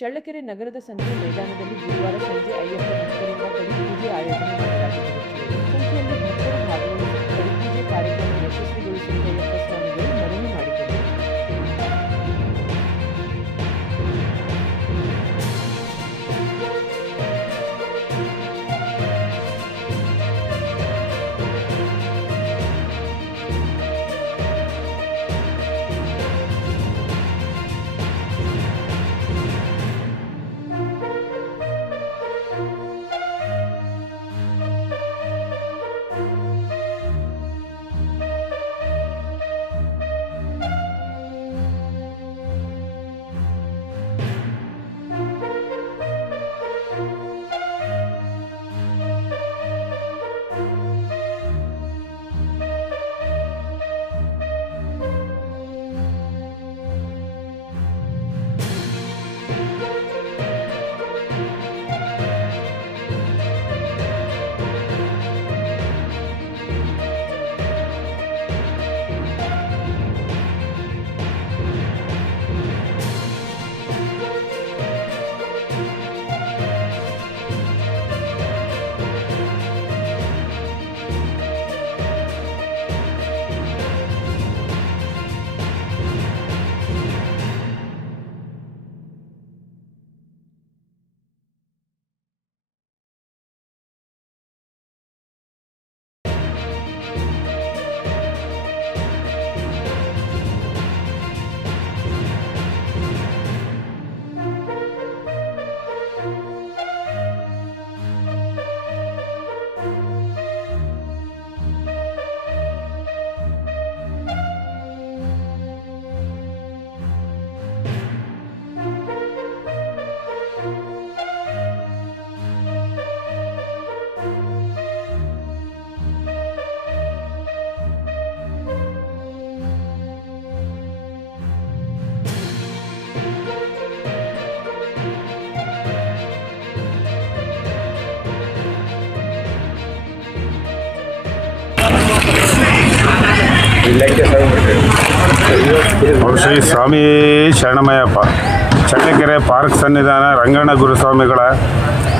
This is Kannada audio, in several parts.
ಚಳ್ಳಕೆರೆ ನಗರದ ಸಂತೆ ಮೈದಾನದಲ್ಲಿ ಗುರುವಾರ ಸಂಜೆ ಅಯ್ಯಪ್ಪ ಭಕ್ತರಿಂದ ಪಡಿಪೂಜೆ ಆಯೋಜನೆ ಮಾಡಲಾಗಿದೆ. ಸಂತೆಯಲ್ಲಿ ಭಕ್ತರು ಭಾಗವಹಿಸಿ ಪಡಿಪೂಜೆ ಕಾರ್ಯಕ್ರಮ ಯಶಸ್ವಿಗೊಳಿಸಲು ಅಯ್ಯಪ್ಪ ಸ್ವಾಮಿಗಳು ಮನವಿ ಮಾಡಿದರು. ಶ್ರೀ ಸ್ವಾಮಿ ಶರಣಮಯ್ಯಪ್ಪ ಚಳ್ಳಕೆರೆ ಪಾರ್ಕ್ ಸನ್ನಿಧಾನ ರಂಗಣ್ಣ ಗುರುಸ್ವಾಮಿಗಳ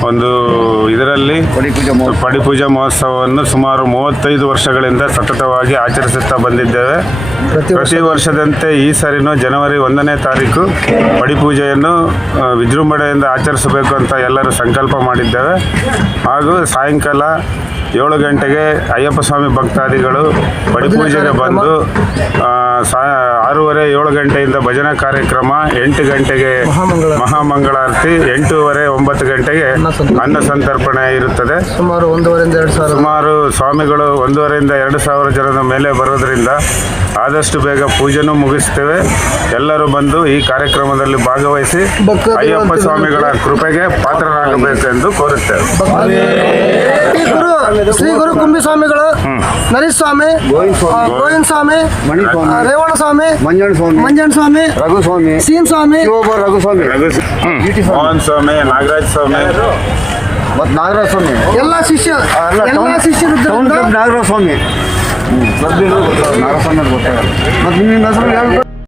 ಒಂದು ಇದರಲ್ಲಿ ಪಡಿಪೂಜಾ ಮಹೋತ್ಸವವನ್ನು ಸುಮಾರು 35 ವರ್ಷಗಳಿಂದ ಸತತವಾಗಿ ಆಚರಿಸುತ್ತಾ ಬಂದಿದ್ದೇವೆ. ಪ್ರತಿ ವರ್ಷದಂತೆ ಈ ಸಾರಿನೂ ಜನವರಿ 1ನೇ ತಾರೀಕು ಪಡಿಪೂಜೆಯನ್ನು ವಿಜೃಂಭಣೆಯಿಂದ ಆಚರಿಸಬೇಕು ಅಂತ ಎಲ್ಲರೂ ಸಂಕಲ್ಪ ಮಾಡಿದ್ದೇವೆ. ಹಾಗೂ ಸಾಯಂಕಾಲ 7 ಗಂಟೆಗೆ ಅಯ್ಯಪ್ಪ ಸ್ವಾಮಿ ಭಕ್ತಾದಿಗಳು ಪಡಿಪೂಜೆಗೆ ಬಂದು 6:30 7 ಗಂಟೆಯಿಂದ ಭಜನಾ ಕಾರ್ಯಕ್ರಮ, 8 ಗಂಟೆಗೆ ಮಹಾಮಂಗಳಾರತಿ, 8:30 9 ಗಂಟೆಗೆ ಅನ್ನ ಸಂತರ್ಪಣೆ ಇರುತ್ತದೆ. ಸುಮಾರು ಸ್ವಾಮಿಗಳು 1,500 2 ಸಾವಿರ ಜನದ ಮೇಲೆ ಬರೋದರಿಂದ ಆದಷ್ಟು ಬೇಗ ಪೂಜೆನೂ ಮುಗಿಸ್ತೇವೆ. ಎಲ್ಲರೂ ಬಂದು ಈ ಕಾರ್ಯಕ್ರಮದಲ್ಲಿ ಭಾಗವಹಿಸಿ ಅಯ್ಯಪ್ಪ ಸ್ವಾಮಿಗಳ ಕೃಪೆಗೆ ಪಾತ್ರರಾಗಬೇಕೆಂದು ಕೋರುತ್ತೇವೆ. ಶ್ರೀ ಗುರು ಕುಂಬಿ ಸ್ವಾಮಿಗಳು, ನರೀಶ್ ಸ್ವಾಮಿ, ಗೋವಿಂದ ಸ್ವಾಮಿ, ರೇವಣ ಸ್ವಾಮಿ, ಮಂಜಣ್ಣ ಸ್ವಾಮಿ, ರಘುಸ್ವಾಮಿ, ಸೀನ್ ಸ್ವಾಮಿ, ರಘುಸ್ವಾಮಿ, ಮೋಹನ್ ಸ್ವಾಮಿ, ನಾಗರಾಜ್ ಸ್ವಾಮಿ ಮತ್ತು ನಾಗರಾಜ ಸ್ವಾಮಿ, ಎಲ್ಲ ಶಿಷ್ಯರು ನಾಗರಾಜ ಸ್ವಾಮಿ, ನಾಗರಾಜ ಸ್ವಾಮಿ ಗೊತ್ತಾಗಲ್ಲ. ಮತ್ತು ನಿಮ್ಮ ಹೆಸರು